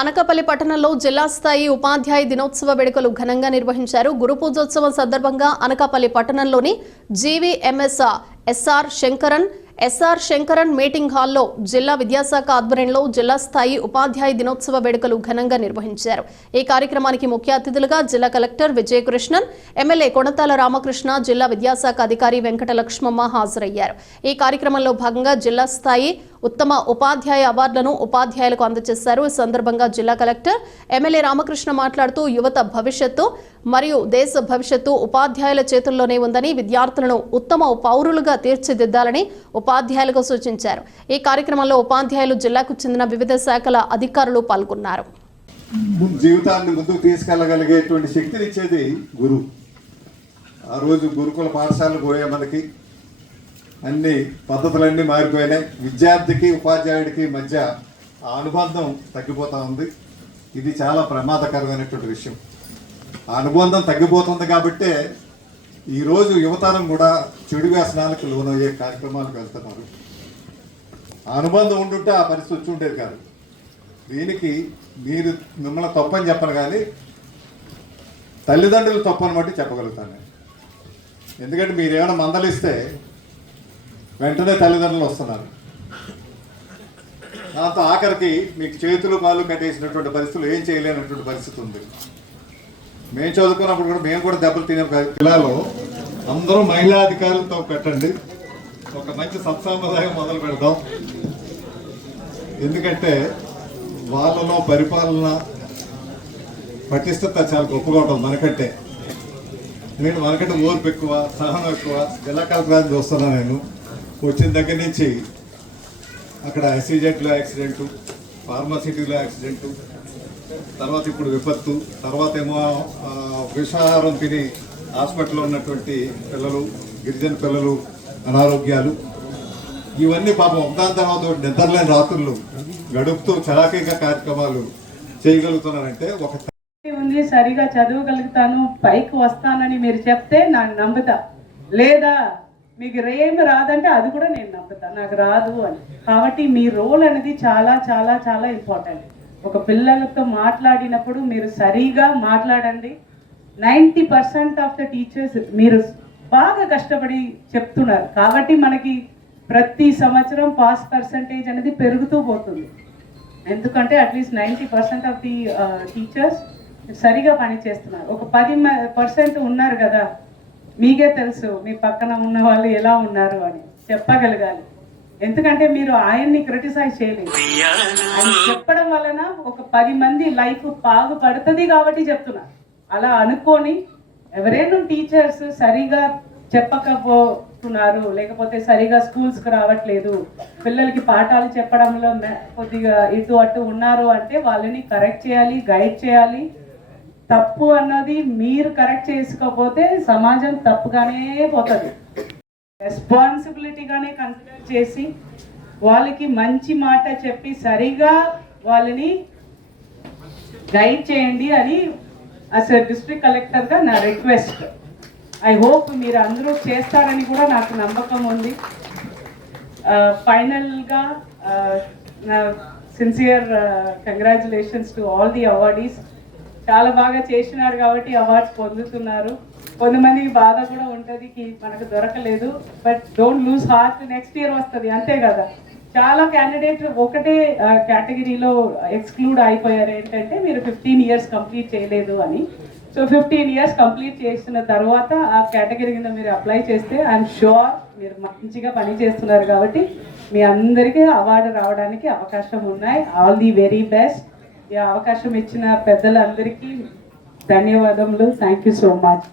అనకాపల్లి పట్టణంలో జిల్లా స్థాయి ఉపాధ్యాయ దినోత్సవ వేడుకలు ఘనంగా నిర్వహించారు. గురు పూజోత్సవం సందర్భంగా అనకాపల్లి పట్టణంలోని GVMS SR Sankaran SR Sankaran meeting హాల్లో జిల్లా విద్యాశాఖ ఆధ్వర్యంలో జిల్లా స్థాయి ఉపాధ్యాయ దినోత్సవ వేడుకలు ఘనంగా నిర్వహించారు. ఈ కార్యక్రమానికి ముఖ్య అతిథులుగా జిల్లా కలెక్టర్ విజయకృష్ణన్ ఎమ్మెల్యే కొణతాల రామకృష్ణ జిల్లా విద్యాశాఖ అధికారి వెంకట లక్ష్మమ్మ హాజరయ్యారు. ఈ కార్యక్రమంలో భాగంగా జిల్లా స్థాయి ఉత్తమ ఉపాధ్యాయ అవార్డులను ఉపాధ్యాయులకు అందజేశారు. ఈ సందర్భంగా జిల్లా కలెక్టర్ ఎమ్మెల్యే రామకృష్ణ మాట్లాడుతూ యువత భవిష్యత్తు మరియు దేశ భవిష్యత్తు ఉపాధ్యాయుల చేతుల్లోనే ఉందని విద్యార్థులను ఉత్తమ పౌరులుగా తీర్చిదిద్దాలని ఉపాధ్యాయులకు సూచించారు. ఈ కార్యక్రమంలో ఉపాధ్యాయులు జిల్లాకు చెందిన వివిధ శాఖల అధికారులు పాల్గొన్నారు. జీవితాన్ని ముందుకు తీసుకెళ్ళగలిగేటువంటి శక్తినిచ్చేది గురువు. ఆ రోజు గురుకుల పాఠశాలకు పోయే మనకి అన్ని పద్ధతులన్నీ మారిపోయినాయి. విద్యార్థికి ఉపాధ్యాయుడికి మధ్య ఆ అనుబంధం తగ్గిపోతూ ఉంది. ఇది చాలా ప్రమాదకరమైనటువంటి విషయం. ఆ అనుబంధం తగ్గిపోతుంది కాబట్టే ఈరోజు యువతరం కూడా చెడు వ్యసనాలకు లోనయ్యే కార్యక్రమాలకు వెళ్తున్నారు. ఆ అనుబంధం ఉండుంటే ఆ పరిస్థితి వచ్చి ఉండేది కాదు. దీనికి మీరు మిమ్మల్ని తప్పని చెప్పను కానీ తల్లిదండ్రులు తప్పని బట్టి చెప్పగలుగుతాను ఎందుకంటే మీరు ఏమైనా మందలిస్తే వెంటనే తల్లిదండ్రులు వస్తున్నారు. దాంతో ఆఖరికి మీకు చేతులు కాళ్ళు కట్టేసినటువంటి పరిస్థితులు ఏం చేయలేనటువంటి పరిస్థితి ఉంది. మేము చదువుకున్నప్పుడు కూడా మేము కూడా దెబ్బలు తినే జిల్లాలో అందరూ మహిళా అధికారులతో పెట్టండి. ఒక మంచి సత్సాంప్రదాయం మొదలు పెడదాం. ఎందుకంటే వాళ్ళలో పరిపాలన పటిష్టత చాలా గొప్పగా ఉంటుంది మనకంటే. నేను మనకంటే ఓర్పు ఎక్కువ సహనం ఎక్కువ జిల్లా కలెక్టర్ చూస్తున్నా నేను. వచ్చిన దగ్గర నుంచి అక్కడ ఎస్సీజెట్లో యాక్సిడెంటు ఫార్మాసిటీలో యాక్సిడెంటు తర్వాత ఇప్పుడు విపత్తు తర్వాత ఏమో విషాహారం తిని హాస్పిటల్లో ఉన్నటువంటి పిల్లలు గిరిజన పిల్లలు అనారోగ్యాలు ఇవన్నీ పాపం ఒకదాని తర్వాత నిద్రలేని రాత్రులు గడుపుతూ చలాకీగా కార్యక్రమాలు చేయగలుగుతున్నారంటే ఒక ఉంది సరిగా చదవగలుగుతాను పైకి వస్తానని మీరు చెప్తే నాకు నమ్ముతా. లేదా మీకు ఏమి రాదంటే అది కూడా నేను నమ్ముతాను నాకు రాదు అని. కాబట్టి మీ రోల్ అనేది చాలా చాలా చాలా ఇంపార్టెంట్. ఒక పిల్లలతో మాట్లాడినప్పుడు మీరు సరిగా మాట్లాడండి. Ninety percent of the teachers మీరు బాగా కష్టపడి చెప్తున్నారు. కాబట్టి మనకి ప్రతి సంవత్సరం పాస్ పర్సంటేజ్ అనేది పెరుగుతూ పోతుంది. ఎందుకంటే at least ninety percent of the teachers సరిగా పని చేస్తున్నారు ఒక పది పర్సెంట్ ఉన్నారు కదా. మీకే తెలుసు మీ పక్కన ఉన్న వాళ్ళు ఎలా ఉన్నారు అని చెప్పగలగాలి. ఎందుకంటే మీరు ఆయన్ని క్రిటిసైజ్ చేయలేదు. ఆయన చెప్పడం వలన ఒక పది మంది లైఫ్ బాగుపడుతుంది కాబట్టి చెప్తున్నారు అలా అనుకొని ఎవరైనా టీచర్స్ సరిగా చెప్పకపోతున్నారు లేకపోతే సరిగా స్కూల్స్కి రావట్లేదు పిల్లలకి పాఠాలు చెప్పడంలో కొద్దిగా ఇటు అటు ఉన్నారు అంటే వాళ్ళని కరెక్ట్ చేయాలి గైడ్ చేయాలి. తప్పు అన్నది మీరు కరెక్ట్ చేసుకోకపోతే సమాజం తప్పుగానే పోతుంది. రెస్పాన్సిబిలిటీగానే కన్సిడర్ చేసి వాళ్ళకి మంచి మాట చెప్పి సరిగా వాళ్ళని గైడ్ చేయండి అని అసలు డిస్ట్రిక్ట్ కలెక్టర్గా నా రిక్వెస్ట్ ఐ హోప్ మీరు అందరూ చేస్తారని కూడా నాకు నమ్మకం ఉంది. Uh, ఫైనల్గా uh, నా sincere congratulations to all the awardees చాలా బాగా చేసినారు కాబట్టి అవార్డ్స్ పొందుతున్నారు. కొంతమంది బాధ కూడా ఉంటుంది మనకు దొరకలేదు. But don't lose heart next year వస్తుంది. అంతే కదా. చాలా క్యాండిడేట్ ఒకటే కేటగిరీలో ఎక్స్క్లూడ్ అయిపోయారు. ఏంటంటే మీరు ఫిఫ్టీన్ ఇయర్స్ కంప్లీట్ చేయలేదు అని. సో ఫిఫ్టీన్ ఇయర్స్ కంప్లీట్ చేసిన తర్వాత ఆ కేటగిరీ కింద మీరు అప్లై చేస్తే ఐఎమ్ షూర్ మీరు మంచిగా పని చేస్తున్నారు కాబట్టి మీ అందరికీ అవార్డు రావడానికి అవకాశం ఉన్నాయి. ఆల్ ది వెరీ బెస్ట్ ఈ అవకాశం ఇచ్చిన పెద్దలందరికీ ధన్యవాదములు. Thank you so much